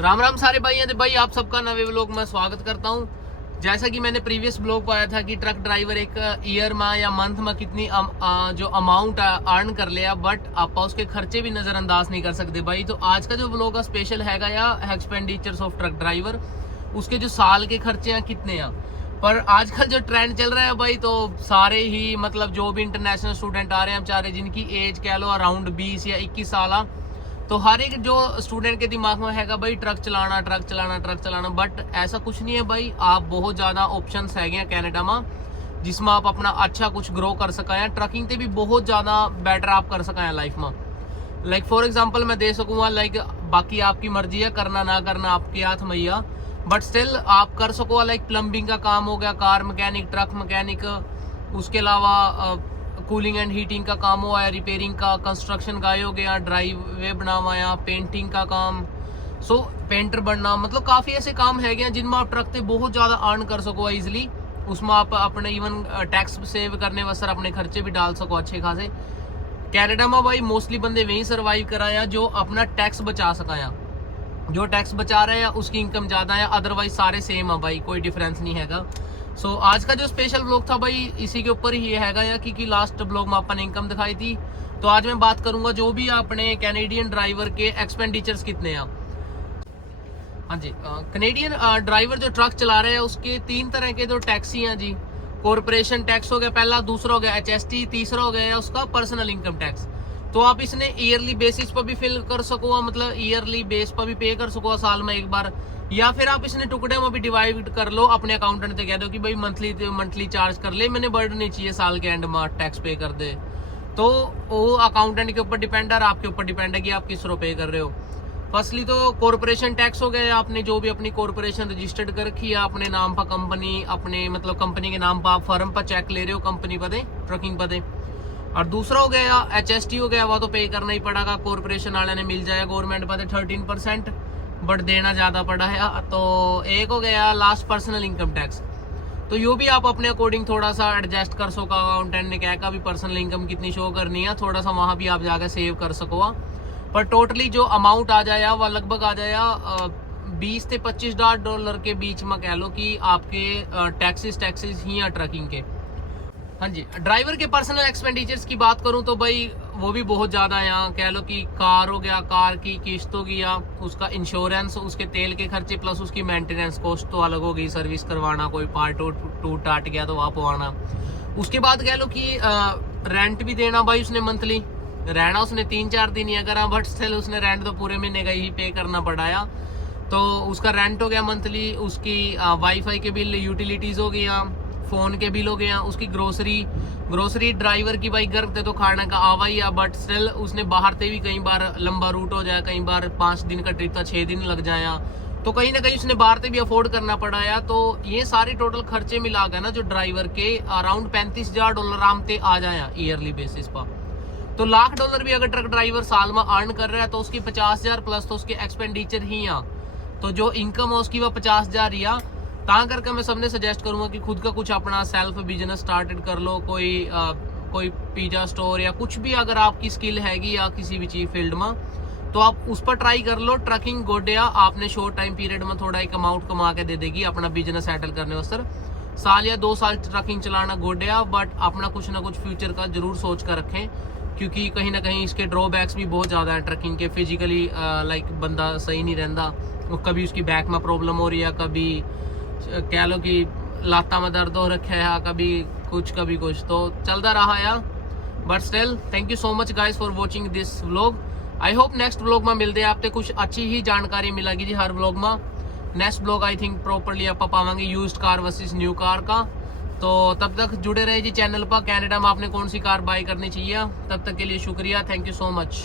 राम राम सारे भाई हैं भाई, आप सबका नवे व्लॉग में स्वागत करता हूं। जैसा कि मैंने प्रीवियस ब्लॉग पाया था कि ट्रक ड्राइवर एक ईयर में या मंथ में कितनी जो अमाउंट अर्न कर लिया, बट आप उसके खर्चे भी नज़रअंदाज नहीं कर सकते भाई। तो आज का जो व्लॉग स्पेशल हैगा या एक्सपेंडिचर्स ऑफ ट्रक ड्राइवर, उसके जो साल के खर्चे हैं कितने हैं। पर आजकल जो ट्रेंड चल रहा है भाई, तो सारे ही मतलब जो भी इंटरनेशनल स्टूडेंट आ रहे हैं बेचारे, जिनकी एज कह लो अराउंड 20 या 21 साल, तो हर एक जो स्टूडेंट के दिमाग में हैगा भाई ट्रक चलाना ट्रक चलाना ट्रक चलाना। बट ऐसा कुछ नहीं है भाई, आप बहुत ज़्यादा ऑप्शंस है कैनेडा में जिसमें आप अपना अच्छा कुछ ग्रो कर सकें। ट्रकिंग से भी बहुत ज़्यादा बेटर आप कर सकें लाइफ में। लाइक फॉर एग्जांपल मैं दे सकूँगा, लाइक बाकी आपकी मर्जी है, करना ना करना आपके हाथ मैया, बट स्टिल आप कर सको। लाइक प्लम्बिंग का काम हो गया, कार मैकेनिक, ट्रक मैकेनिक, उसके अलावा कूलिंग एंड हीटिंग का काम हुआ है, रिपेयरिंग का, कंस्ट्रक्शन का हो गया, ड्राइववे बनावा या पेंटिंग का काम, सो पेंटर बनना, मतलब काफ़ी ऐसे काम है गए जिनमें आप ट्रक से बहुत ज़्यादा अर्न कर सको इजीली। उसमें आप अपने इवन टैक्स सेव करने वास्ते अपने खर्चे भी डाल सको अच्छे खासे। कैनेडा में भाई मोस्टली बंदे वहीं सर्वाइव कराया जो अपना टैक्स बचा सकाया। जो टैक्स बचा रहे हैं उसकी इनकम ज़्यादा है, अदरवाइज सारे सेम है भाई, कोई डिफरेंस नहीं हैगा। सो आज का जो स्पेशल ब्लॉग था भाई इसी के ऊपर ही हैगा या क्योंकि लास्ट ब्लॉग में अपन इनकम दिखाई थी। तो आज मैं बात करूंगा जो भी अपने कैनेडियन ड्राइवर के एक्सपेंडिचर्स कितने हैं। हाँ जी, कैनेडियन ड्राइवर जो ट्रक चला रहे हैं उसके 3 तरह के जो टैक्सी हैं जी। कॉरपोरेशन टैक्स हो गया पहला, दूसरा हो गया HST, तीसरा हो गया उसका पर्सनल इनकम टैक्स। तो आप इसने ईयरली बेसिस पर भी फिल कर सको, मतलब ईयरली बेस पर भी पे कर सको साल में एक बार, या फिर आप इसने टुकड़े में भी डिवाइड कर लो। अपने अकाउंटेंट से कह दो कि भाई मंथली चार्ज कर ले, मैंने बर्डन नहीं चाहिए साल के एंड में टैक्स पे कर दे। तो वो अकाउंटेंट के ऊपर डिपेंड है, आपके ऊपर डिपेंड है कि आप किस रो पे कर रहे हो। फर्स्टली तो कॉरपोरेशन टैक्स हो गया, आपने जो भी अपनी कॉरपोरेशन रजिस्टर्ड कर रखी है अपने नाम पर, कंपनी अपने मतलब कंपनी के नाम पर आप फर्म पर चेक ले रहे हो, कंपनी पर ट्रकिंग पर। और दूसरा हो गया HST हो गया, वो तो पे करना ही पड़ेगा, कॉरपोरेशन वाले ने मिल जाएगा गवर्नमेंट पर 13%, बट देना ज़्यादा पड़ा है। तो एक हो गया लास्ट पर्सनल इनकम टैक्स। तो यो भी आप अपने अकॉर्डिंग थोड़ा सा एडजस्ट कर सको। अकाउंटेंट ने कहा भी पर्सनल इनकम कितनी शो करनी है, थोड़ा सा वहाँ भी आप जाकर सेव कर सको। पर टोटली जो अमाउंट आ जाए वह लगभग आ जाए 20 से $25 के बीच में, कह लो कि आपके टैक्सेस ही हैं ट्रकिंग के। हाँ जी, ड्राइवर के पर्सनल एक्सपेंडिचर्स की बात करूं तो भाई वो भी बहुत ज़्यादा है यहाँ। कह लो कि कार हो गया, कार की किस्त हो गया, उसका इंश्योरेंस, उसके तेल के खर्चे, प्लस उसकी मेंटेनेंस कॉस्ट तो अलग हो गई, सर्विस करवाना, कोई पार्ट टूट टाट गया तो वापस आना। उसके बाद कह लो कि रेंट भी देना भाई उसने, मंथली रहना उसने 3-4 दिन ही अगर, बट स्टिल उसने रेंट तो पूरे महीने का ही पे करना पड़ाया। तो उसका रेंट हो गया मंथली, उसकी वाईफाई के बिल, यूटिलिटीज़ हो गया, फ़ोन के बिल हो गए, उसकी ग्रोसरी ड्राइवर की भाई घर पे तो खाने का आवा ही है, बट स्टिल उसने बाहर से भी कई बार लंबा रूट हो जाए, कई बार 5 दिन का ट्रिप था 6 दिन लग जाए, तो कहीं ना कहीं उसने बाहर से भी अफोर्ड करना पड़ा है। तो ये सारे टोटल खर्चे मिला गए ना जो ड्राइवर के अराउंड $35,000 आमते आ जाए ईयरली बेसिस पर। तो $1,00,000 भी अगर ट्रक ड्राइवर साल में अर्न कर रहा है तो उसकी 50,000 प्लस तो उसके एक्सपेंडिचर ही हैं। तो जो इनकम है उसकी वह 50,000 ही है। ता करके मैं सबने सजेस्ट करूंगा कि खुद का कुछ अपना सेल्फ बिजनेस स्टार्टेड कर लो, कोई पिज्जा स्टोर या कुछ भी, अगर आपकी स्किल हैगी या किसी भी चीज फील्ड में, तो आप उस पर ट्राई कर लो। ट्रकिंग गोडिया आपने शॉर्ट टाइम पीरियड में थोड़ा एक अमाउंट कमा के दे देगी अपना बिजनेस सेटल करने वास्ते। साल या 2 साल ट्रकिंग चलाना गोडिया, बट अपना कुछ ना कुछ फ्यूचर का जरूर सोच कर रखें, क्योंकि कहीं ना कहीं इसके ड्रॉबैक्स भी बहुत ज़्यादा है ट्रकिंग के। फिजिकली लाइक बंदा सही नहीं रहता, कभी उसकी बैक में प्रॉब्लम हो रही है, कभी कह लो कि लाता में दर्द हो रखा है, कभी कुछ तो चलता रहा है। But still thank you so much guys for watching this vlog. I hope next vlog में मिलते हैं आपसे कुछ अच्छी ही जानकारी मिलेगी जी हर व्लॉग में। Next vlog I think properly आप पावांगे used car versus new car का। तो तब तक जुड़े रहे जी चैनल पर। कनाडा में आपने कौन सी कार बाय करनी चाहिए, तब तक के लिए शुक्रिया, थैंक यू सो मच।